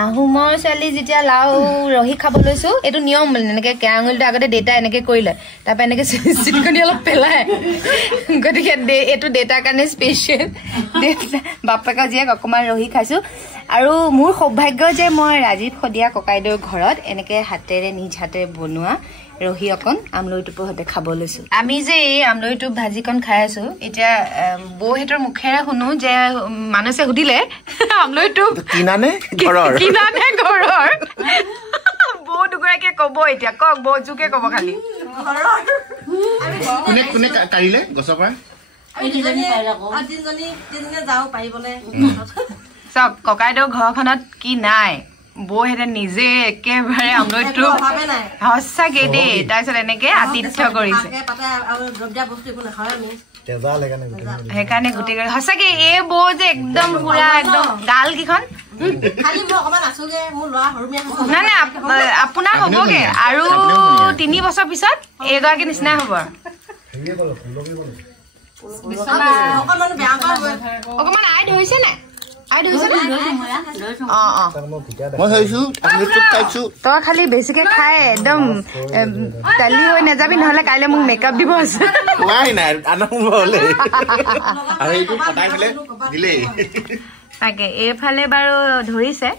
আহুমৰ ছোৱালী যেতিয়া লাও ৰহি খাব লৈছো এইটো নিয়ম মানে এনেকে কেৰা আঙুলিটো আগতে দেউতা এনেকে কৰিলে তাৰপৰা এনেকে চিটকনি অলপ পেলাই গতিকে এইটো দেউতাৰ কাৰণে স্পেচিয়েল বাপেকা জীয়েক অকণমান ৰহি খাইছো আৰু মোৰ সৌভাগ্য যে মই ৰাজীৱ শদিয়া ককাইদেউৰ ঘৰত এনেকে হাতেৰে নিজ হাতেৰে বনোৱা ৰহি অকণ আমলৈ টোপৰ সৈতে খাব লৈছো আমি যে এই আমলৈ টোপ ভাজিকণ খাই আছো এতিয়া বৌহেতৰ মুখেৰে শুনো যে মানুহে সুধিলে আমলৈ টোপ কিনানে ঘৰৰ বৌ দুগৰাকীয়ে কব এতিয়া কক বৌ জুকে কব খালি কোনে কোনে কাৰিলে গছৰ পৰা চব ককাইদেউ ঘৰখনত কি নাই বৌহেঁতে নিজে একেবাৰে আমলৈটো সঁচাকে দেই তাৰপিছত এনেকে আতিথ্য কৰিছে সেইকাৰণে গোটেই সঁচাকে এই বৌ যে একদম পুৰা একদম গাল কেইখন নাই নাই আপোনাৰ হবগে আৰু 3 বছৰ পিছত এইগৰাকী নিচিনাই হব অকমান আই ধৰিছে নাই তই খালি বেছিকে খাই একদম কালি হৈ নাযাবি নহলে কাইলে মোক মেকআপ দিব আছে তাকে এইফালে বাৰু ধৰিছে